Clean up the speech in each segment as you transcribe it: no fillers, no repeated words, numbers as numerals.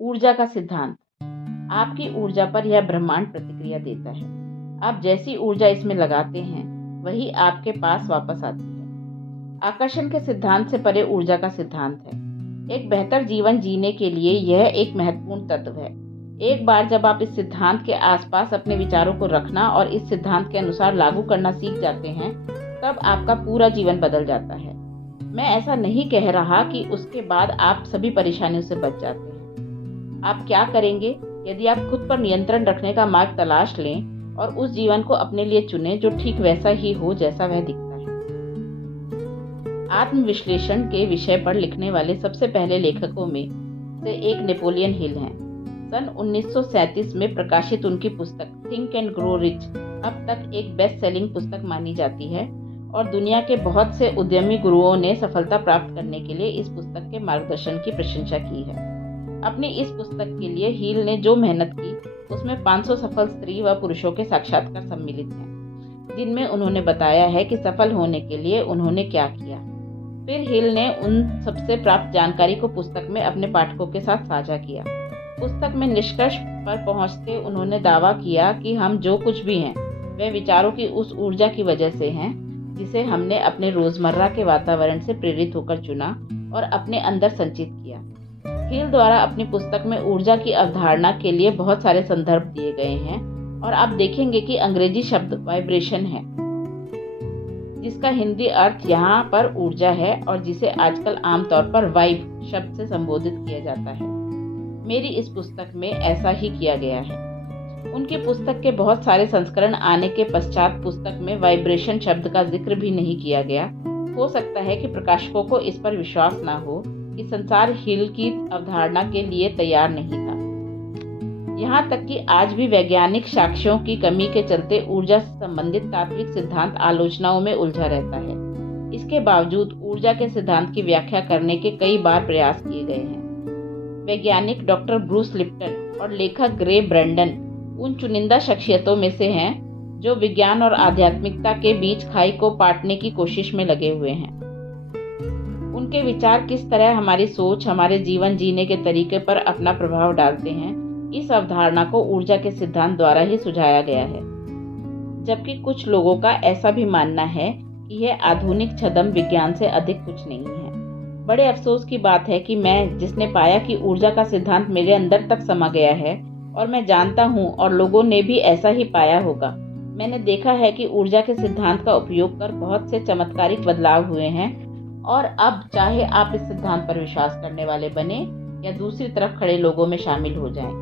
ऊर्जा का सिद्धांत। आपकी ऊर्जा पर यह ब्रह्मांड प्रतिक्रिया देता है। आप जैसी ऊर्जा इसमें लगाते हैं वही आपके पास वापस आती है। आकर्षण के सिद्धांत से परे ऊर्जा का सिद्धांत है। एक बेहतर जीवन जीने के लिए यह एक महत्वपूर्ण तत्व है। एक बार जब आप इस सिद्धांत के आसपास अपने विचारों को रखना और इस सिद्धांत के अनुसार लागू करना सीख जाते हैं, तब आपका पूरा जीवन बदल जाता है। मैं ऐसा नहीं कह रहा कि उसके बाद आप सभी परेशानियों से बच जाते हैं। आप क्या करेंगे यदि आप खुद पर नियंत्रण रखने का मार्ग तलाश लें और उस जीवन को अपने लिए चुनें जो ठीक वैसा ही हो जैसा वह दिखता है। आत्मविश्लेषण के विषय पर लिखने वाले सबसे पहले लेखकों में से एक नेपोलियन हिल हैं। सन 1937 में प्रकाशित उनकी पुस्तक थिंक एंड ग्रो रिच अब तक एक बेस्ट सेलिंग पुस्तक मानी जाती है और दुनिया के बहुत से उद्यमी गुरुओं ने सफलता प्राप्त करने के लिए इस पुस्तक के मार्गदर्शन की प्रशंसा की है। अपनी इस पुस्तक के लिए हील ने जो मेहनत की उसमें 500 सफल स्त्री व पुरुषों के साक्षात्कार सम्मिलित हैं, जिनमें उन्होंने बताया है कि सफल होने के लिए उन्होंने क्या किया। फिर हील ने उन सबसे प्राप्त जानकारी को पुस्तक में अपने पाठकों के साथ साझा किया। पुस्तक में निष्कर्ष पर पहुंचते उन्होंने दावा किया कि हम जो कुछ भी हैं वह विचारों की उस ऊर्जा की वजह से हैं जिसे हमने अपने रोजमर्रा के वातावरण से प्रेरित होकर चुना और अपने अंदर संचित किया। हील द्वारा अपनी पुस्तक में ऊर्जा की अवधारणा के लिए बहुत सारे संदर्भ दिए गए हैं और आप देखेंगे कि अंग्रेजी शब्द वाइब्रेशन है, जिसका हिंदी अर्थ यहाँ पर ऊर्जा है और जिसे आजकल आमतौर पर वाइब शब्द से संबोधित किया जाता है। मेरी इस पुस्तक में ऐसा ही किया गया है। उनकी पुस्तक के बहुत सारे संस्करण आने के पश्चात पुस्तक में वाइब्रेशन शब्द का जिक्र भी नहीं किया गया। हो सकता है कि प्रकाशकों को इस पर विश्वास न हो कि संसार हील की अवधारणा के लिए तैयार नहीं था। यहाँ तक कि आज भी वैज्ञानिक साक्ष्यों की कमी के चलते ऊर्जा से संबंधित तात्विक सिद्धांत आलोचनाओं में उलझा रहता है। इसके बावजूद ऊर्जा के सिद्धांत की व्याख्या करने के कई बार प्रयास किए गए हैं। वैज्ञानिक डॉक्टर ब्रूस लिप्टन और लेखक ग्रे ब्रैंडन उन चुनिंदा शख्सियतों में से हैं जो विज्ञान और आध्यात्मिकता के बीच खाई को पाटने की कोशिश में लगे हुए हैं। उनके विचार किस तरह हमारी सोच, हमारे जीवन जीने के तरीके पर अपना प्रभाव डालते हैं, इस अवधारणा को ऊर्जा के सिद्धांत द्वारा ही सुझाया गया है। जबकि कुछ लोगों का ऐसा भी मानना है कि यह आधुनिक छद्म विज्ञान से अधिक कुछ नहीं है। बड़े अफसोस की बात है कि मैं, जिसने पाया कि ऊर्जा का सिद्धांत मेरे अंदर तक समा गया है और मैं जानता हूँ और लोगों ने भी ऐसा ही पाया होगा, मैंने देखा है कि ऊर्जा के सिद्धांत का उपयोग कर बहुत से चमत्कारिक बदलाव हुए हैं और अब चाहे आप इस सिद्धांत पर विश्वास करने वाले बने या दूसरी तरफ खड़े लोगों में शामिल हो जाएं।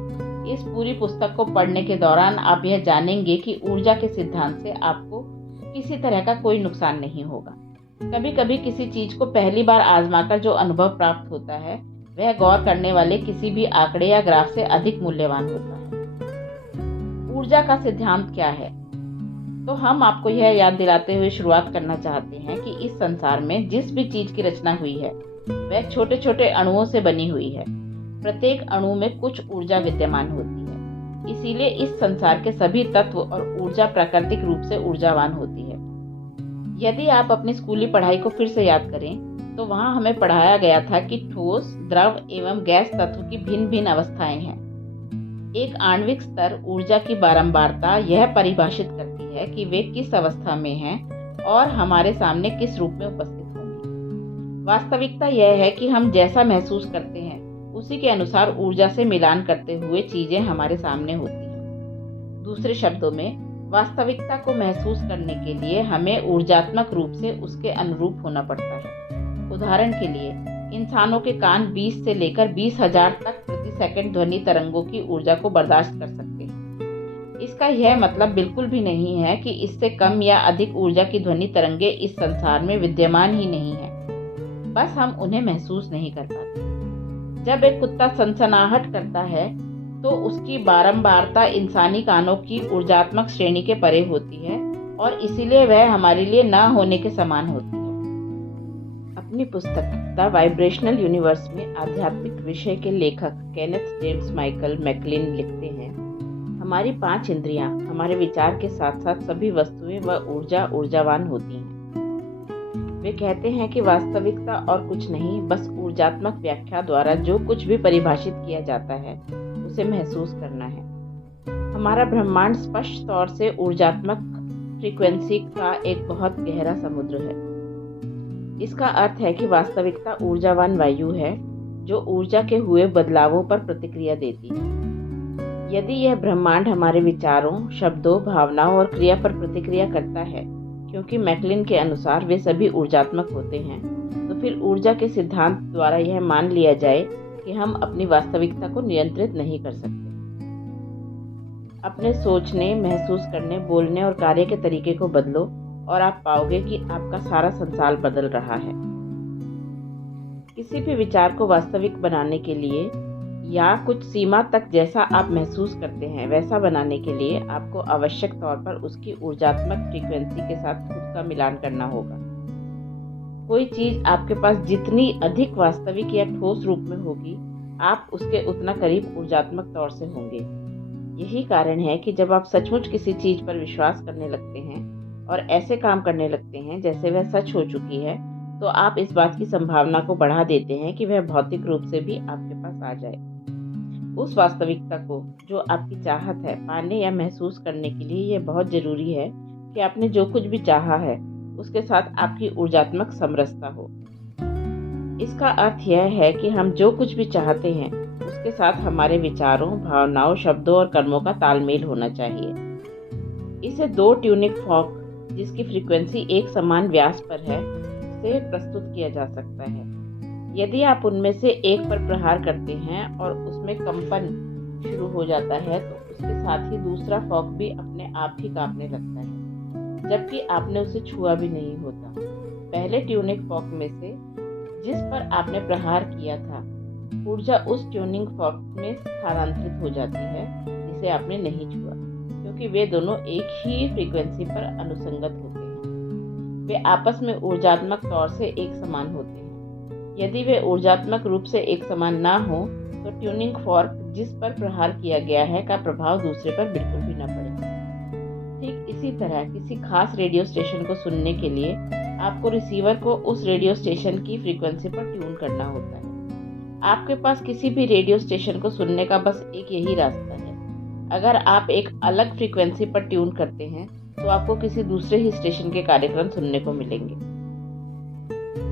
इस पूरी पुस्तक को पढ़ने के दौरान आप यह जानेंगे कि ऊर्जा के सिद्धांत से आपको किसी तरह का कोई नुकसान नहीं होगा। कभी कभी किसी चीज को पहली बार आजमाकर जो अनुभव प्राप्त होता है वह गौर करने वाले किसी भी आंकड़े या ग्राफ से अधिक मूल्यवान होता है। ऊर्जा का सिद्धांत क्या है? तो हम आपको यह याद दिलाते हुए शुरुआत करना चाहते हैं कि इस संसार में जिस भी चीज की रचना हुई है वह छोटे छोटे अणुओं से बनी हुई है। प्रत्येक अणु में कुछ ऊर्जा विद्यमान होती है। इसीलिए इस संसार के सभी तत्व और ऊर्जा प्राकृतिक रूप से ऊर्जावान होती है। यदि आप अपनी स्कूली पढ़ाई को फिर से याद करें तो वहां हमें पढ़ाया गया था कि ठोस, द्रव एवं गैस तत्व की भिन्न भिन्न अवस्थाएं हैं। एक आणविक स्तर ऊर्जा की बारंबारता यह परिभाषित करती है कि वे किस अवस्था में हैं और हमारे सामने किस रूप में उपस्थित होंगी। वास्तविकता यह है कि हम जैसा महसूस करते हैं उसी के अनुसार ऊर्जा से मिलान करते हुए चीजें हमारे सामने होती हैं। दूसरे शब्दों में, वास्तविकता को महसूस करने के लिए हमें ऊर्जात्मक रूप से उसके अनुरूप होना पड़ता है। उदाहरण के लिए, इंसानों के कान 20 से लेकर 20,000 तक प्रति सेकंड ध्वनि तरंगों की ऊर्जा को बर्दाश्त कर सकते हैं। इसका यह मतलब बिल्कुल भी नहीं है कि इससे कम या अधिक ऊर्जा की ध्वनि तरंगे इस संसार में विद्यमान ही नहीं है, बस हम उन्हें महसूस नहीं कर पाते। जब एक कुत्ता सनसनाहट करता है तो उसकी बारंबारता इंसानी कानों की ऊर्जात्मक श्रेणी के परे होती है और इसीलिए वह हमारे लिए न होने के समान होती है। अपनी पुस्तक द वाइब्रेशनल यूनिवर्स में आध्यात्मिक विषय के लेखक केनेथ जेम्स माइकल मैकलिन लिखते हैं, हमारी 5 इंद्रियां, हमारे विचार के साथ साथ सभी वस्तुएं व ऊर्जावान होती हैं। वे कहते हैं कि वास्तविकता और कुछ नहीं, बस ऊर्जात्मक व्याख्या द्वारा जो कुछ भी परिभाषित किया जाता है उसे महसूस करना है। हमारा ब्रह्मांड स्पष्ट तौर से ऊर्जात्मक फ्रीक्वेंसी का एक बहुत गहरा समुद्र है। इसका अर्थ है कि वास्तविकता ऊर्जावान वायु है जो ऊर्जा के हुए बदलावों पर प्रतिक्रिया देती है। यदि यह ब्रह्मांड हमारे विचारों, शब्दों, भावनाओं और क्रिया पर प्रतिक्रिया करता है, क्योंकि मैकलिन के अनुसार वे सभी ऊर्जात्मक होते हैं, तो फिर ऊर्जा के सिद्धांत द्वारा यह मान लिया जाए कि हम अपनी वास्तविकता को नियंत्रित नहीं कर सकते। अपने सोचने, महसूस करने, बोलने और कार्य के तरीके को बदलो और आप पाओगे कि आपका सारा संसार बदल रहा है। किसी भी विचार को वास्तविक बनाने के लिए या कुछ सीमा तक जैसा आप महसूस करते हैं वैसा बनाने के लिए आपको आवश्यक तौर पर उसकी ऊर्जात्मक फ्रीक्वेंसी के साथ खुद का मिलान करना होगा। कोई चीज आपके पास जितनी अधिक वास्तविक या ठोस रूप में होगी, आप उसके उतना करीब ऊर्जात्मक तौर से होंगे। यही कारण है कि जब आप सचमुच किसी चीज पर विश्वास करने लगते हैं और ऐसे काम करने लगते हैं जैसे वह सच हो चुकी है, तो आप इस बात की संभावना को बढ़ा देते हैं कि वह भौतिक रूप से भी आपके पास आ जाए। उस वास्तविकता को जो आपकी चाहत है पाने या महसूस करने के लिए यह बहुत जरूरी है कि आपने जो कुछ भी चाहा है उसके साथ आपकी ऊर्जात्मक समरसता हो। इसका अर्थ यह है कि हम जो कुछ भी चाहते हैं उसके साथ हमारे विचारों, भावनाओं, शब्दों और कर्मों का तालमेल होना चाहिए। इसे 2 ट्यूनिक फॉर्क, जिसकी फ्रीक्वेंसी एक समान व्यास पर है, से प्रस्तुत किया जा सकता है। यदि आप उनमें से एक पर प्रहार करते हैं और उसमें कंपन शुरू हो जाता है, तो उसके साथ ही दूसरा फॉर्क भी अपने आप ही कांपने लगता है, जबकि आपने उसे छुआ भी नहीं होता। पहले ट्यूनिक फॉर्क में से जिस पर आपने प्रहार किया था, ऊर्जा उस ट्यूनिंग फॉर्क में स्थानांतरित हो जाती है जिसे आपने नहीं छुआ, क्योंकि वे दोनों एक ही फ्रीक्वेंसी पर अनुसंगत होते हैं। वे आपस में ऊर्जात्मक तौर से एक समान होते हैं। यदि वे ऊर्जात्मक रूप से एक समान ना हो, तो ट्यूनिंग फॉर्क जिस पर प्रहार किया गया है का प्रभाव दूसरे पर बिल्कुल भी न पड़े। ठीक इसी तरह किसी खास रेडियो स्टेशन को सुनने के लिए आपको रिसीवर को उस रेडियो स्टेशन की फ्रीक्वेंसी पर ट्यून करना होता है। आपके पास किसी भी रेडियो स्टेशन को सुनने का बस एक यही रास्ता है। अगर आप एक अलग फ्रीक्वेंसी पर ट्यून करते हैं, तो आपको किसी दूसरे ही स्टेशन के कार्यक्रम सुनने को मिलेंगे।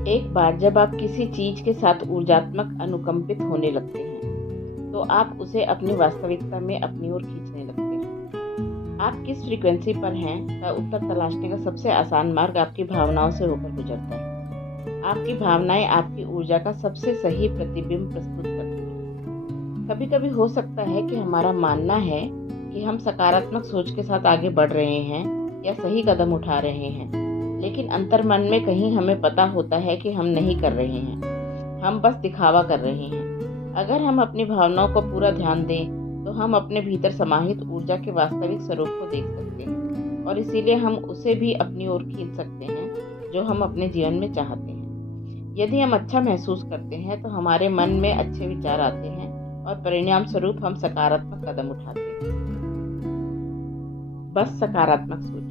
एक बार जब आप किसी चीज के साथ ऊर्जात्मक अनुकंपित होने लगते हैं, तो आप उसे अपनी वास्तविकता में अपनी ओर खींचने लगते हैं। आप किस फ्रीक्वेंसी पर हैं का उत्तर तलाशने का सबसे आसान मार्ग आपकी भावनाओं से होकर गुजरता है। आपकी भावनाएं आपकी ऊर्जा का सबसे सही प्रतिबिंब प्रस्तुत करती हैं। कभी कभी हो सकता है कि हमारा मानना है कि हम सकारात्मक सोच के साथ आगे बढ़ रहे हैं या सही कदम उठा रहे हैं, लेकिन अंतर्मन में कहीं हमें पता होता है कि हम नहीं कर रहे हैं, हम बस दिखावा कर रहे हैं। अगर हम अपनी भावनाओं को पूरा ध्यान दें, तो हम अपने भीतर समाहित ऊर्जा के वास्तविक स्वरूप को देख सकते हैं और इसीलिए हम उसे भी अपनी ओर खींच सकते हैं जो हम अपने जीवन में चाहते हैं। यदि हम अच्छा महसूस करते हैं, तो हमारे मन में अच्छे विचार आते हैं और परिणाम स्वरूप हम सकारात्मक कदम उठाते हैं। बस सकारात्मक सोच।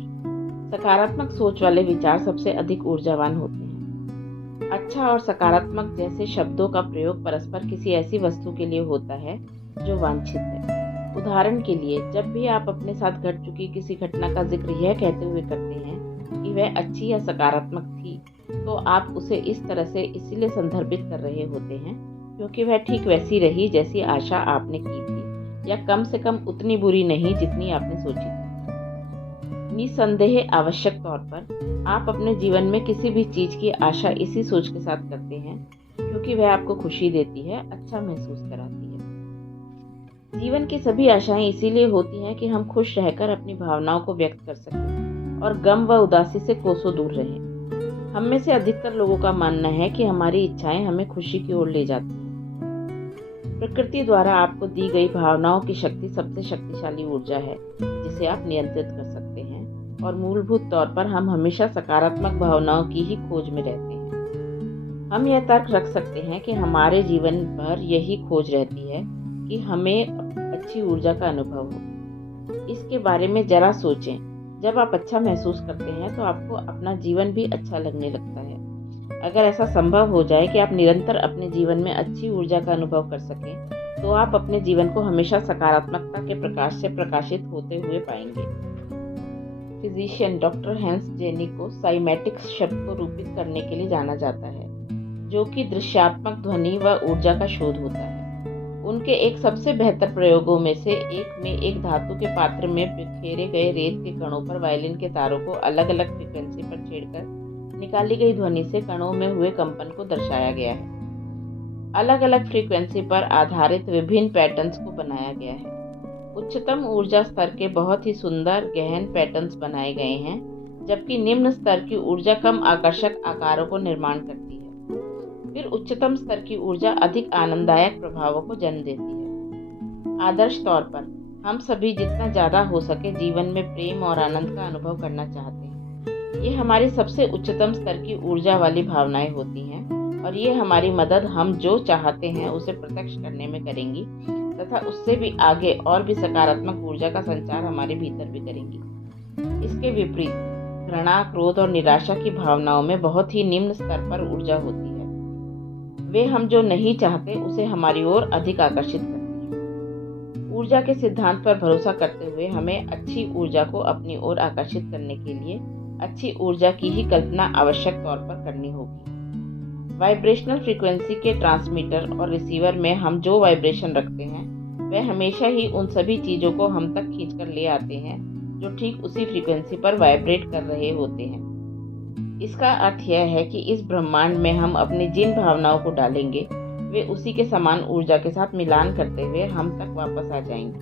सकारात्मक सोच वाले विचार सबसे अधिक ऊर्जावान होते हैं। अच्छा और सकारात्मक जैसे शब्दों का प्रयोग परस्पर किसी ऐसी वस्तु के लिए होता है जो वांछित है। उदाहरण के लिए, जब भी आप अपने साथ घट चुकी किसी घटना का जिक्र यह कहते हुए करते हैं कि वह अच्छी या सकारात्मक थी, तो आप उसे इस तरह से इसीलिए संदर्भित कर रहे होते हैं क्योंकि वह ठीक वैसी रही जैसी आशा आपने की थी, या कम से कम उतनी बुरी नहीं जितनी आपने सोची थी। निसंदेह आवश्यक तौर पर आप अपने जीवन में किसी भी चीज की आशा इसी सोच के साथ करते हैं क्योंकि वह आपको खुशी देती है, अच्छा महसूस कराती है। जीवन की सभी आशाएं इसीलिए होती हैं कि हम खुश रहकर अपनी भावनाओं को व्यक्त कर सकें और गम व उदासी से कोसों दूर रहें। हम में से अधिकतर लोगों का मानना है कि हमारी इच्छाएं हमें खुशी की ओर ले जाती हैं। प्रकृति द्वारा आपको दी गई भावनाओं की शक्ति सबसे शक्तिशाली ऊर्जा है जिसे आप नियंत्रित कर सकते हैं, और मूलभूत तौर पर हम हमेशा सकारात्मक भावनाओं की ही खोज में रहते हैं। हम यह तर्क रख सकते हैं कि हमारे जीवन भर यही खोज रहती है कि हमें अच्छी ऊर्जा का अनुभव हो। इसके बारे में जरा सोचें। जब आप अच्छा महसूस करते हैं तो आपको अपना जीवन भी अच्छा लगने लगता है अगर ऐसा संभव हो जाए कि आप निरंतर अपने जीवन में अच्छी ऊर्जा का अनुभव कर सकें, तो आप अपने जीवन को हमेशा सकारात्मकता के प्रकाश से प्रकाशित होते हुए पाएंगे। फिजिशियन डॉक्टर हैंस जेनी को साइमैटिक्स शब्द को रूपित करने के लिए जाना जाता है, जो कि दृश्यात्मक ध्वनि व ऊर्जा का शोध होता है। उनके एक सबसे बेहतर प्रयोगों में से एक धातु के पात्र में बिखेरे गए रेत के कणों पर वायलिन के तारों को अलग अलग फ्रीक्वेंसी पर छेड़कर निकाली गई ध्वनि से कणों में हुए कंपन को दर्शाया गया है। अलग अलग फ्रीक्वेंसी पर आधारित विभिन्न पैटर्न्स को बनाया गया है। उच्चतम ऊर्जा स्तर के बहुत ही सुंदर गहन पैटर्न्स बनाए गए हैं, जबकि निम्न स्तर की ऊर्जा कम आकर्षक आकारों को निर्माण करती है। फिर उच्चतम स्तर की ऊर्जा अधिक आनंददायक प्रभावों को जन्म देती है। आदर्श तौर पर हम सभी जितना ज़्यादा हो सके जीवन में प्रेम और आनंद का अनुभव करना चाहते हैं। ये हमारी सबसे उच्चतम स्तर की ऊर्जा वाली भावनाएं होती हैं और ये हमारी मदद हम जो चाहते हैं उसे प्रत्यक्ष करने में करेंगी तथा उससे भी आगे और भी सकारात्मक ऊर्जा का संचार हमारे भीतर भी करेंगी। इसके विपरीत घृणा, क्रोध और निराशा की भावनाओं में बहुत ही निम्न स्तर पर ऊर्जा होती है। वे हम जो नहीं चाहते उसे हमारी ओर अधिक आकर्षित करती हैं। ऊर्जा के सिद्धांत पर भरोसा करते हुए हमें अच्छी ऊर्जा को अपनी ओर आकर्षित करने के लिए अच्छी ऊर्जा की ही कल्पना आवश्यक तौर पर करनी होगी। वाइब्रेशनल फ्रीक्वेंसी के ट्रांसमीटर और रिसीवर में हम जो वाइब्रेशन रखते हैं वह हमेशा ही उन सभी चीज़ों को हम तक खींचकर ले आते हैं जो ठीक उसी फ्रीक्वेंसी पर वाइब्रेट कर रहे होते हैं। इसका अर्थ यह है कि इस ब्रह्मांड में हम अपनी जिन भावनाओं को डालेंगे वे उसी के समान ऊर्जा के साथ मिलान करते हुए हम तक वापस आ जाएंगे।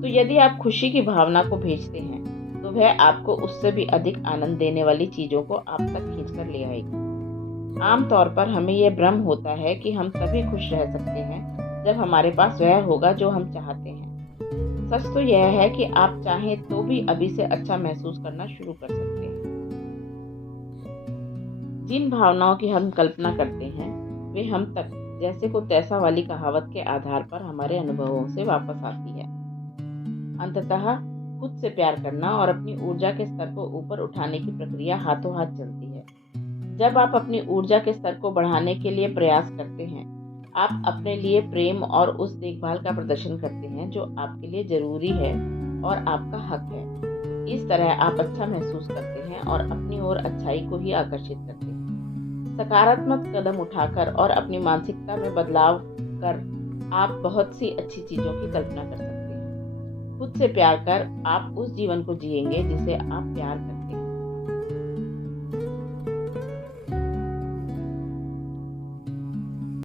तो यदि आप खुशी की भावना को भेजते हैं तो वह आपको उससे भी अधिक आनंद देने वाली चीज़ों को आप तक खींचकर ले आएगी। आमतौर पर हमें यह भ्रम होता है कि हम तभी खुश रह सकते हैं जब हमारे पास वह होगा जो हम चाहते हैं। सच तो यह है कि आप चाहें तो भी अभी से अच्छा महसूस करना शुरू कर सकते हैं। जिन भावनाओं की हम कल्पना करते हैं वे हम तक जैसे को तैसा वाली कहावत के आधार पर हमारे अनुभवों से वापस आती है। अंततः खुद से प्यार करना और अपनी ऊर्जा के स्तर को ऊपर उठाने की प्रक्रिया हाथों हाथ चलती है। जब आप अपनी ऊर्जा के स्तर को बढ़ाने के लिए प्रयास करते हैं, आप अपने लिए प्रेम और उस देखभाल का प्रदर्शन करते हैं जो आपके लिए जरूरी है और आपका हक है। इस तरह आप अच्छा महसूस करते हैं और अपनी ओर अच्छाई को ही आकर्षित करते हैं। सकारात्मक कदम उठाकर और अपनी मानसिकता में बदलाव कर आप बहुत सी अच्छी चीजों की कल्पना कर सकते हैं। खुद से प्यार कर आप उस जीवन को जिएंगे जिसे आप प्यार करते हैं।